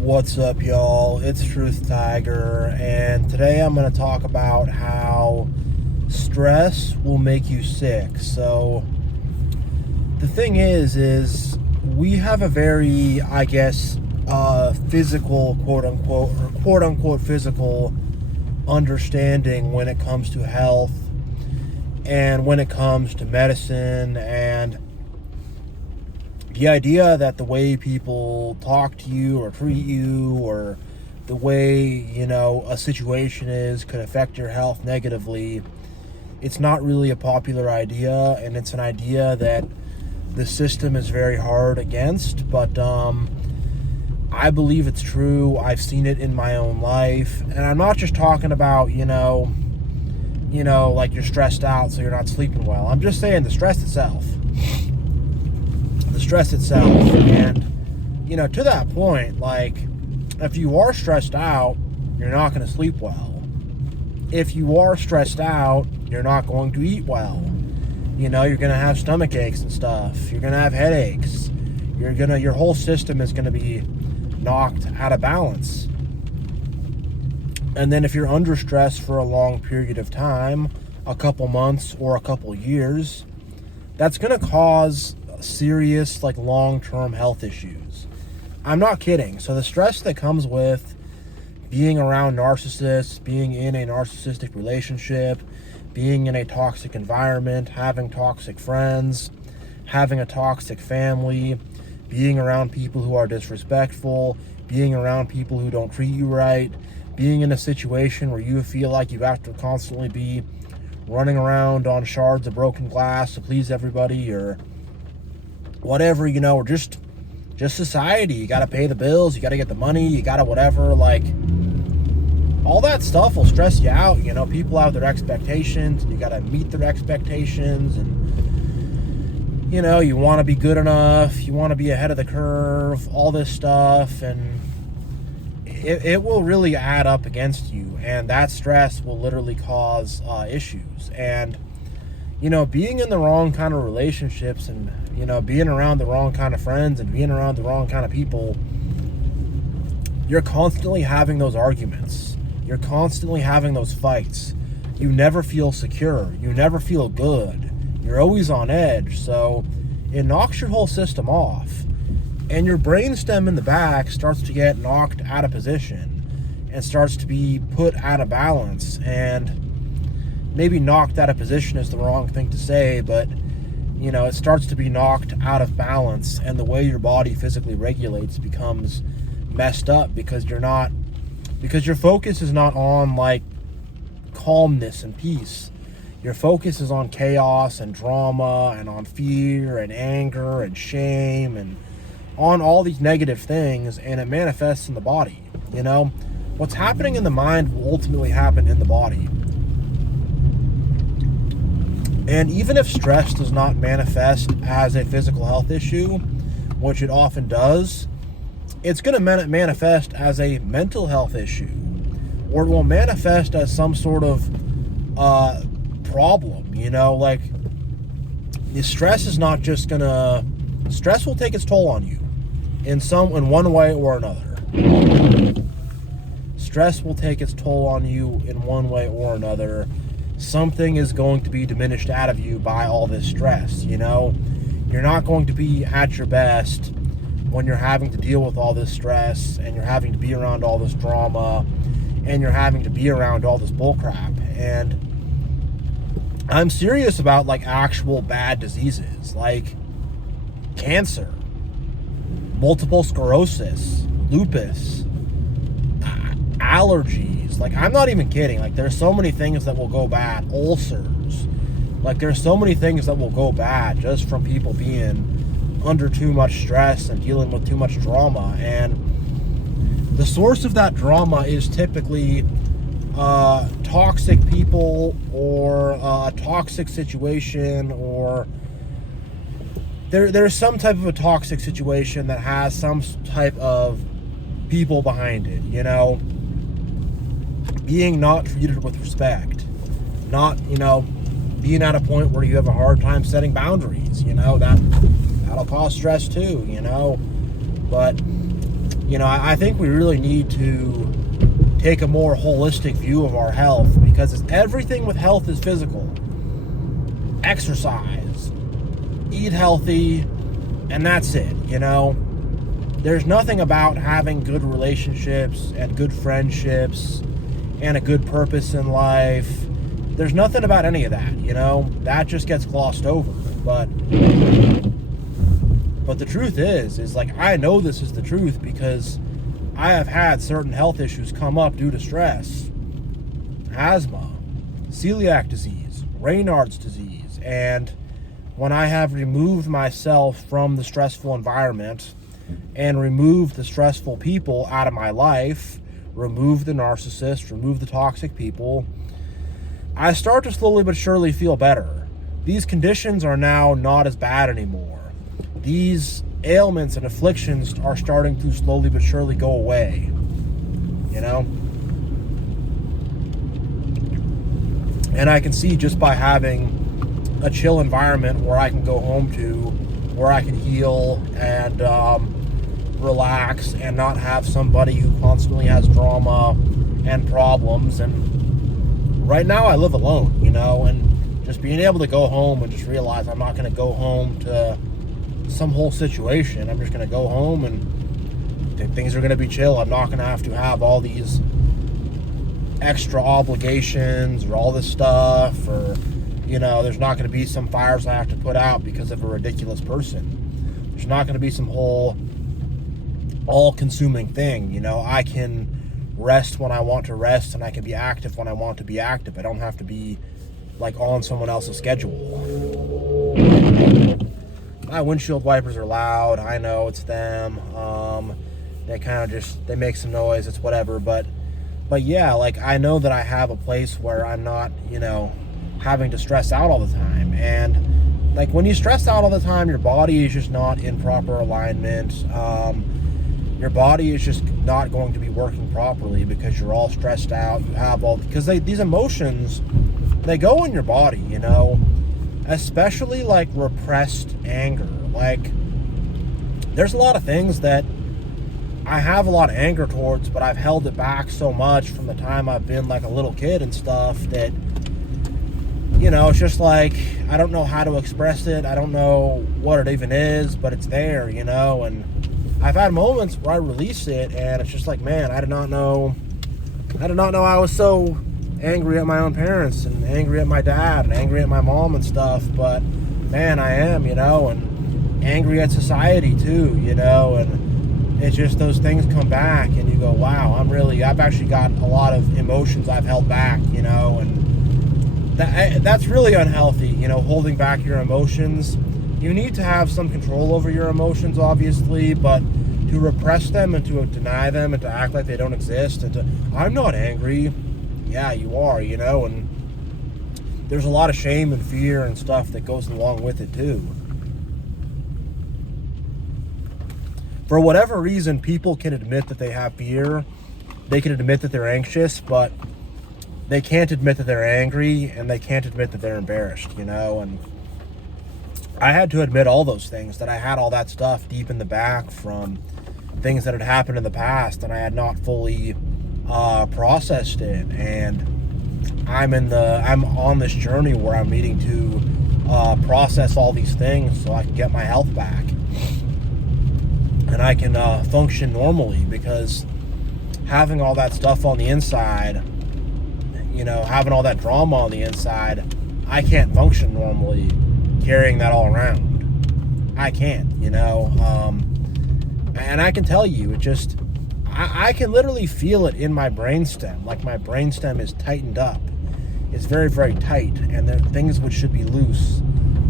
What's up, y'all? It's Truth Tiger, and today I'm going to talk about how stress will make you sick. So, the thing is we have a very, physical, quote unquote, or quote unquote physical understanding when it comes to health and when it comes to medicine, and the idea that the way people talk to you or treat you or the way, a situation is could affect your health negatively, it's not really a popular idea, and it's an idea that the system is very hard against, but I believe it's true. I've seen it in my own life, and I'm not just talking about, like you're stressed out so you're not sleeping well. I'm just saying the stress itself. And to that point, like, if you are stressed out, you're not going to sleep well. If you are stressed out, you're not going to eat well. You're going to have stomach aches and stuff. You're going to have headaches. Your whole system is going to be knocked out of balance. And then if you're under stress for a long period of time, a couple months or a couple years, that's going to cause serious, like, long-term health issues. I'm not kidding. So the stress that comes with being around narcissists, being in a narcissistic relationship, being in a toxic environment, having toxic friends, having a toxic family, being around people who are disrespectful, being around people who don't treat you right, being in a situation where you feel like you have to constantly be running around on shards of broken glass to please everybody, or whatever, or just society. You got to pay the bills, you got to get the money, you got to whatever, like, all that stuff will stress you out. People have their expectations, and you got to meet their expectations, and you want to be good enough, you want to be ahead of the curve, all this stuff, and it will really add up against you, and that stress will literally cause issues. And being in the wrong kind of relationships, and being around the wrong kind of friends, and being around the wrong kind of people, you're constantly having those arguments. You're constantly having those fights. You never feel secure. You never feel good. You're always on edge. So it knocks your whole system off. And your brainstem in the back starts to get knocked out of position and starts to be put out of balance. And maybe knocked out of position is the wrong thing to say, but it starts to be knocked out of balance, and the way your body physically regulates becomes messed up because your focus is not on, like, calmness and peace. Your focus is on chaos and drama and on fear and anger and shame and on all these negative things, and it manifests in the body. What's happening in the mind will ultimately happen in the body. And even if stress does not manifest as a physical health issue, which it often does, it's going to manifest as a mental health issue, or it will manifest as some sort of problem. Like, the stress is not just gonna. Stress will take its toll on you in one way or another. Stress will take its toll on you in one way or another. Something is going to be diminished out of you by all this stress. You're not going to be at your best when you're having to deal with all this stress, and you're having to be around all this drama, and you're having to be around all this bullcrap. And I'm serious about, like, actual bad diseases like cancer, multiple sclerosis, lupus, allergies. Like, I'm not even kidding. Like, there's so many things that will go bad. Ulcers. Like, there's so many things that will go bad just from people being under too much stress and dealing with too much drama. And the source of that drama is typically toxic people, or a toxic situation, or there's some type of a toxic situation that has some type of people behind it. Being not treated with respect, not, being at a point where you have a hard time setting boundaries, that'll cause stress too, but I think we really need to take a more holistic view of our health, because everything with health is physical. Exercise, eat healthy, and that's it. There's nothing about having good relationships and good friendships and a good purpose in life. There's nothing about any of that. That just gets glossed over. But the truth is like, I know this is the truth because I have had certain health issues come up due to stress. Asthma, celiac disease, Raynaud's disease. And when I have removed myself from the stressful environment and removed the stressful people out of my life, removed the narcissist, removed the toxic people, I start to slowly but surely feel better. These conditions are now not as bad anymore. These ailments and afflictions are starting to slowly but surely go away. And I can see, just by having a chill environment where I can go home to, where I can heal and relax and not have somebody who constantly has drama and problems. And right now I live alone, and just being able to go home and just realize I'm not going to go home to some whole situation. I'm just going to go home and things are going to be chill. I'm not going to have all these extra obligations or all this stuff, or there's not going to be some fires I have to put out because of a ridiculous person. There's not going to be some whole all-consuming thing. I can rest when I want to rest, and I can be active when I want to be active. I don't have to be like on someone else's schedule. My windshield wipers are loud. I know it's them. They kind of they make some noise. It's whatever. But yeah, like, I know that I have a place where I'm not, having to stress out all the time. And like, when you stress out all the time, your body is just not in proper alignment. Your body is just not going to be working properly because you're all stressed out. You have because these emotions, they go in your body, especially like repressed anger. Like, there's a lot of things that I have a lot of anger towards, but I've held it back so much from the time I've been like a little kid and stuff that, it's just like, I don't know how to express it. I don't know what it even is, but it's there, and I've had moments where I release it and it's just like, man, I did not know I was so angry at my own parents and angry at my dad and angry at my mom and stuff. But man, I am, and angry at society too, and it's just those things come back and you go, wow, I've actually got a lot of emotions I've held back, and that's really unhealthy, holding back your emotions. You need to have some control over your emotions, obviously, but to repress them and to deny them and to act like they don't exist and I'm not angry. Yeah, you are, and there's a lot of shame and fear and stuff that goes along with it too. For whatever reason, people can admit that they have fear. They can admit that they're anxious, but they can't admit that they're angry, and they can't admit that they're embarrassed, and I had to admit all those things, that I had all that stuff deep in the back from things that had happened in the past, and I had not fully processed it. And I'm on this journey where I'm needing to process all these things so I can get my health back and I can function normally, because having all that stuff on the inside, having all that drama on the inside, I can't function normally carrying that all around. I can't, and I can tell you, I can literally feel it in my brainstem. Like, my brainstem is tightened up. It's very, very tight, and the things which should be loose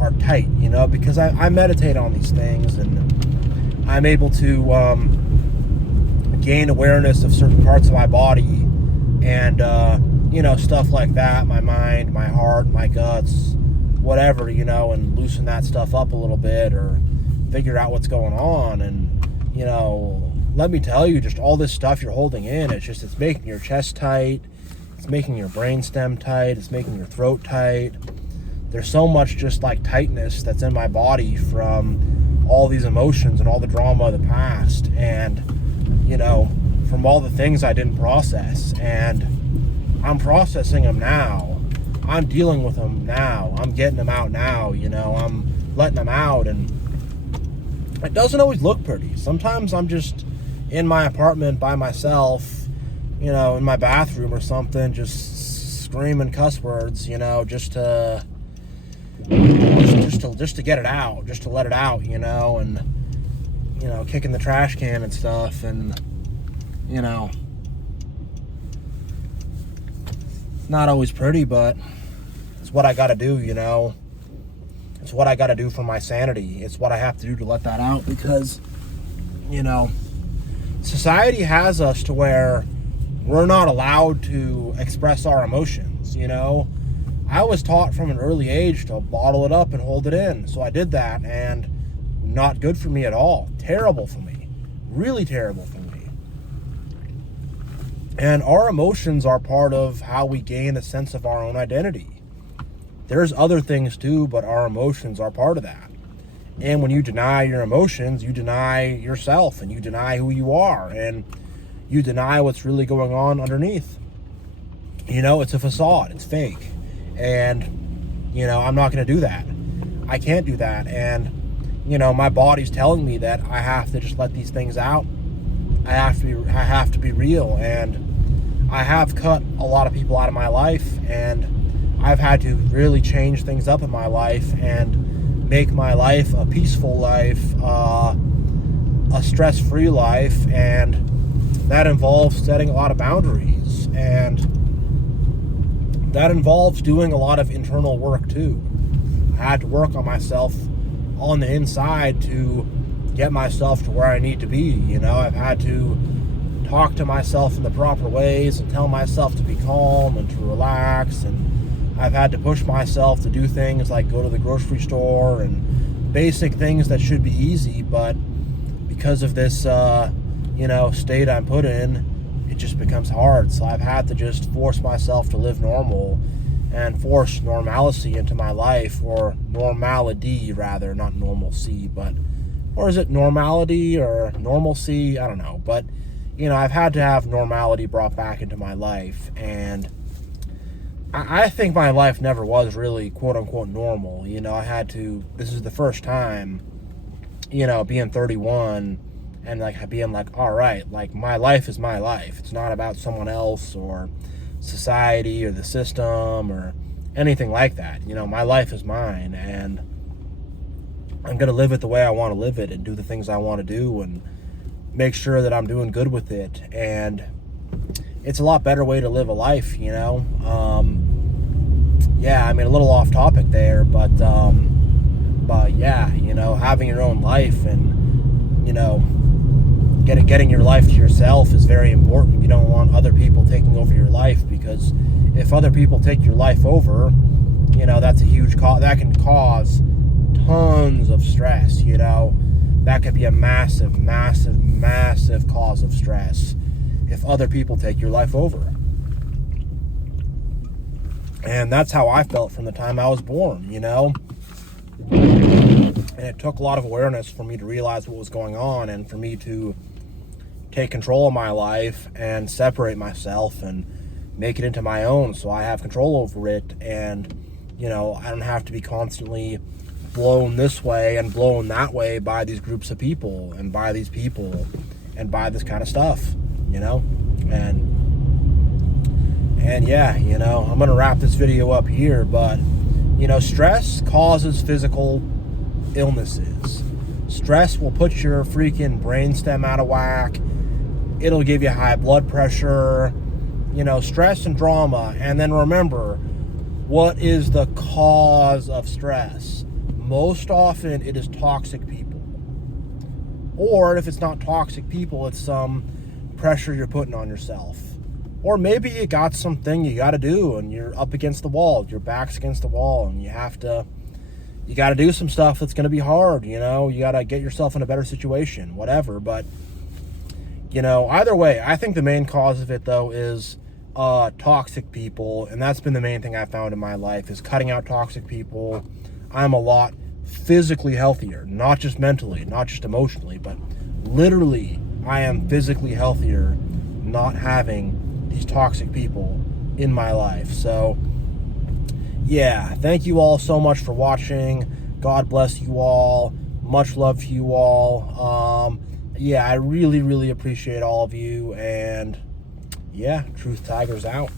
are tight, because I meditate on these things, and I'm able to gain awareness of certain parts of my body and, stuff like that, my mind, my heart, my guts, whatever, and loosen that stuff up a little bit or figure out what's going on. And, let me tell you, just all this stuff you're holding in, it's making your chest tight, it's making your brainstem tight, it's making your throat tight. There's so much just like tightness that's in my body from all these emotions and all the drama of the past. And from all the things I didn't process. And I'm processing them now. I'm dealing with them now. I'm getting them out now. I'm letting them out. And it doesn't always look pretty. Sometimes I'm just in my apartment by myself, in my bathroom or something, just screaming cuss words, just to get it out, just to let it out, and kicking the trash can and stuff. And not always pretty, but it's what I got to do. It's what I got to do for my sanity. It's what I have to do to let that out, because society has us to where we're not allowed to express our emotions. I was taught from an early age to bottle it up and hold it in, so I did that, and not good for me at all. Terrible for me. Really terrible for me. And our emotions are part of how we gain a sense of our own identity. There's other things too, but our emotions are part of that. And when you deny your emotions, you deny yourself, and you deny who you are, and you deny what's really going on underneath. It's a facade. It's fake. And, I'm not going to do that. I can't do that. And, my body's telling me that I have to just let these things out. I have to be real. And I have cut a lot of people out of my life, and I've had to really change things up in my life and make my life a peaceful life, a stress-free life. And that involves setting a lot of boundaries, and that involves doing a lot of internal work too. I had to work on myself on the inside to get myself to where I need to be. I've had to talk to myself in the proper ways and tell myself to be calm and to relax. And I've had to push myself to do things like go to the grocery store and basic things that should be easy, but because of this, state I'm put in, it just becomes hard. So I've had to just force myself to live normal and force normalcy into my life, or normality rather, not normalcy, or is it normality or normalcy? I don't know. But, I've had to have normality brought back into my life. And I think my life never was really quote unquote normal. This is the first time, being 31 and being all right, my life is my life. It's not about someone else or society or the system or anything like that. My life is mine, and I'm going to live it the way I want to live it and do the things I want to do and make sure that I'm doing good with it. And it's a lot better way to live a life, Yeah, a little off topic there, but yeah, having your own life and, getting your life to yourself is very important. You don't want other people taking over your life, because if other people take your life over, that's a huge that can cause tons of stress. That could be a massive, massive, massive cause of stress if other people take your life over. And that's how I felt from the time I was born, And it took a lot of awareness for me to realize what was going on, and for me to take control of my life and separate myself and make it into my own, so I have control over it. And I don't have to be constantly blown this way and blown that way by these groups of people and by these people and by this kind of stuff, and yeah, I'm gonna wrap this video up here, but stress causes physical illnesses. Stress will put your freaking brainstem out of whack. It'll give you high blood pressure, stress and drama. And then remember, what is the cause of stress? Most often it is toxic people. Or if it's not toxic people, it's some pressure you're putting on yourself. Or maybe you got something you got to do and you're up against the wall, your back's against the wall, and you got to do some stuff that's going to be hard. You got to get yourself in a better situation, whatever. But either way, I think the main cause of it though is toxic people, and that's been the main thing I found in my life, is cutting out toxic people. I'm a lot physically healthier, not just mentally, not just emotionally, but literally I am physically healthier not having these toxic people in my life. So, yeah, thank you all so much for watching. God bless you all. Much love to you all. Yeah, I really, really appreciate all of you. And yeah, Truth Tigers out.